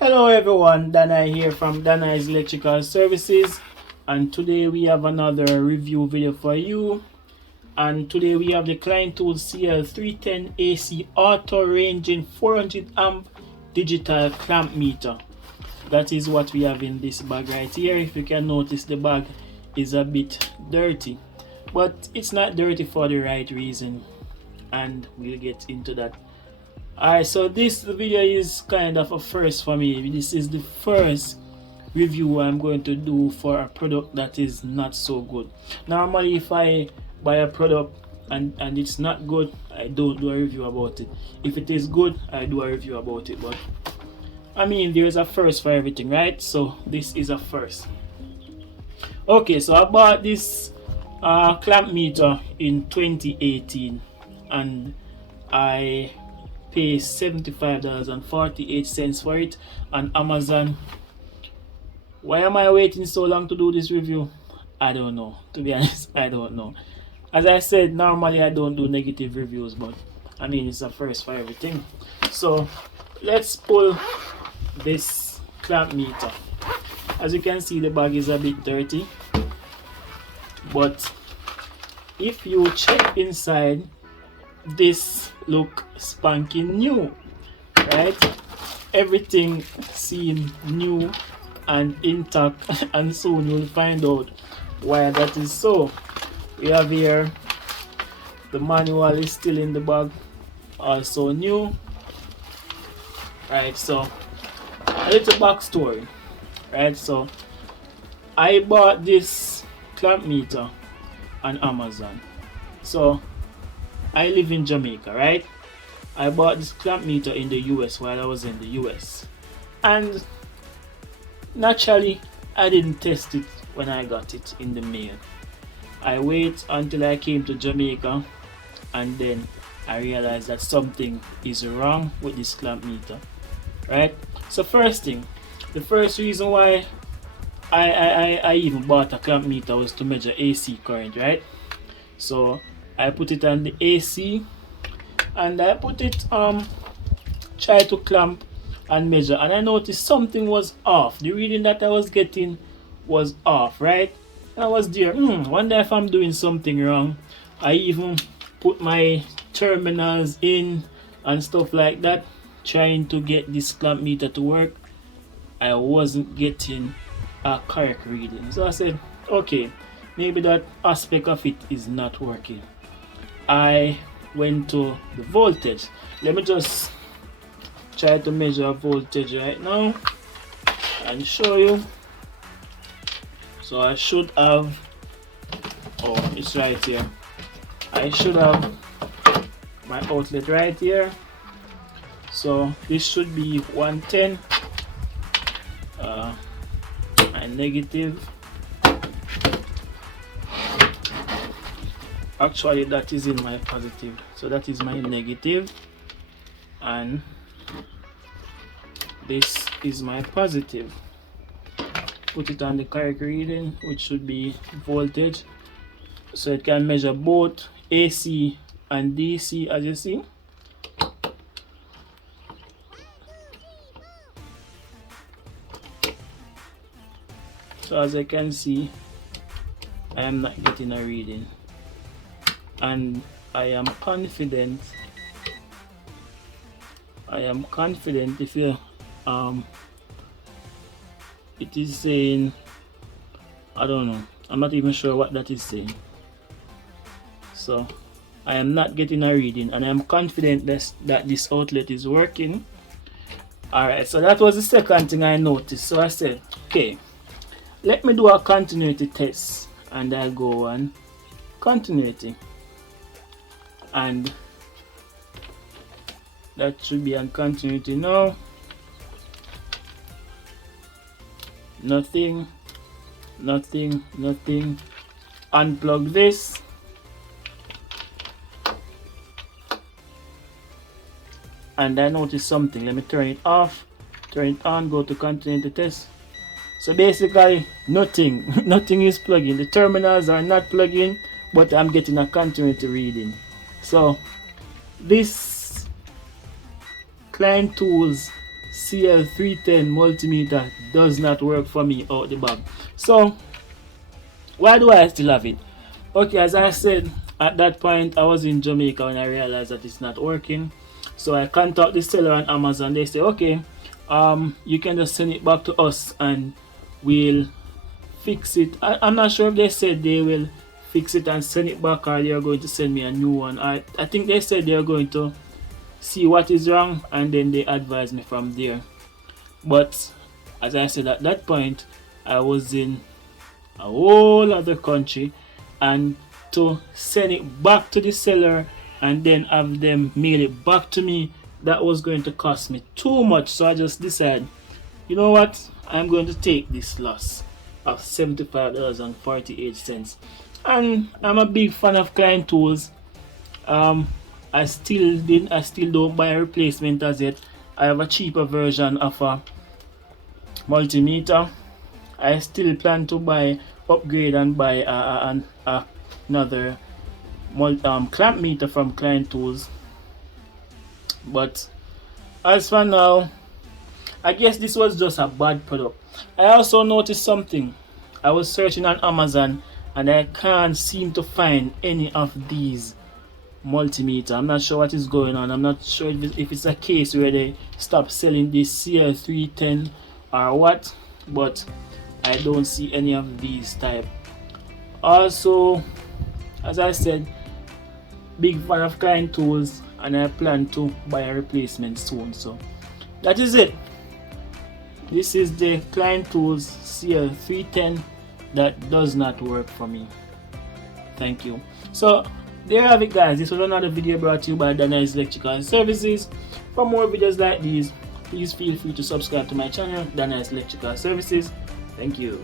Hello everyone, Dana here from Dana's Electrical Services, and today we have another review video for you. And today we have the Klein Tool CL310 AC auto ranging 400 amp digital clamp meter. That is what we have in this bag right here. If you can notice, the bag is a bit dirty, but it's not dirty for the right reason, and we'll get into that. Alright, so this video is kind of a first for me. This is the first review I'm going to do for a product that is not so good. Normally if I buy a product and it's not good, I don't do a review about it. If it is good, I do a review about it. But I mean, there's a first for everything, right? So this is a first. Okay, so I bought this clamp meter in 2018 and I pay $75.48 for it on Amazon. Why am I waiting so long to do this review? I don't know. To be honest, I don't know. As I said, normally I don't do negative reviews, but I mean, it's a first for everything. So let's pull this clamp meter. As you can see, the bag is a bit dirty, but if you check inside, this look spanking new, right? Everything seems new and intact, and soon you'll find out why that is so. We have here the manual is still in the bag, also new, right? So a little backstory, right? So I bought this clamp meter on Amazon. So I live in Jamaica, right? I bought this clamp meter in the US while I was in the US, and naturally I didn't test it when I got it in the mail. I wait until I came to Jamaica, and then I realized that something is wrong with this clamp meter, right? So first thing, the first reason why I even bought a clamp meter was to measure AC current, right? So I put it on the AC and I put it try to clamp and measure, and I noticed something was off. The reading that I was getting was off, right? And I was there, wonder if I'm doing something wrong. I even put my terminals in and stuff like that, trying to get this clamp meter to work. I wasn't getting a correct reading, so I said, okay, maybe that aspect of it is not working. I went to the voltage. Let me just try to measure voltage right now and show you. So I should have, oh, it's right here. I should have my outlet right here. So this should be 110 and negative. Actually that is in my positive, so that is my negative, and this is my positive. Put it on the correct reading, which should be voltage, so it can measure both AC and DC, as you see. So as I can see, I am not getting a reading, and I am confident if you it is saying, I don't know, I'm not even sure what that is saying. So I am not getting a reading, and I am confident that this outlet is working. Alright, so that was the second thing I noticed. So I said, okay, let me do a continuity test, and I go on continuity, and that should be on continuity now. Nothing. Unplug this, and I noticed something. Let me turn it off, turn it on, go to continuity test. So basically nothing is plugging. The terminals are not plugging, but I'm getting a continuity reading. So this Klein Tools CL310 multimeter does not work for me out the bag. So why do I still have it? Okay, as I said, at that point I was in Jamaica when I realized that it's not working. So I contact the seller on Amazon. They say, okay, you can just send it back to us and we'll fix it. I'm not sure if they said they will fix it and send it back, or they are going to send me a new one. I think they said they are going to see what is wrong and then they advise me from there. But as I said, at that point I was in a whole other country, and to send it back to the seller and then have them mail it back to me, that was going to cost me too much. So I just decided, you know what, I'm going to take this loss of $75.48. And I'm a big fan of Klein tools. I still don't buy a replacement as yet. I have a cheaper version of a multimeter. I still plan to upgrade and buy another clamp meter from Klein tools. But as for now, I guess this was just a bad product. I also noticed something. I was searching on Amazon and I can't seem to find any of these multimeter. I'm not sure what is going on. I'm not sure if it's a case where they stop selling this CL310 or what, but I don't see any of these type. Also, as I said, big fan of Klein tools, and I plan to buy a replacement soon. So that is it. This is the Klein tools CL310 that does not work for me. Thank you. So there you have it, guys. This was another video brought to you by Daniel's Electrical Services. For more videos like these, please feel free to subscribe to my channel, Daniel's Electrical Services. Thank you.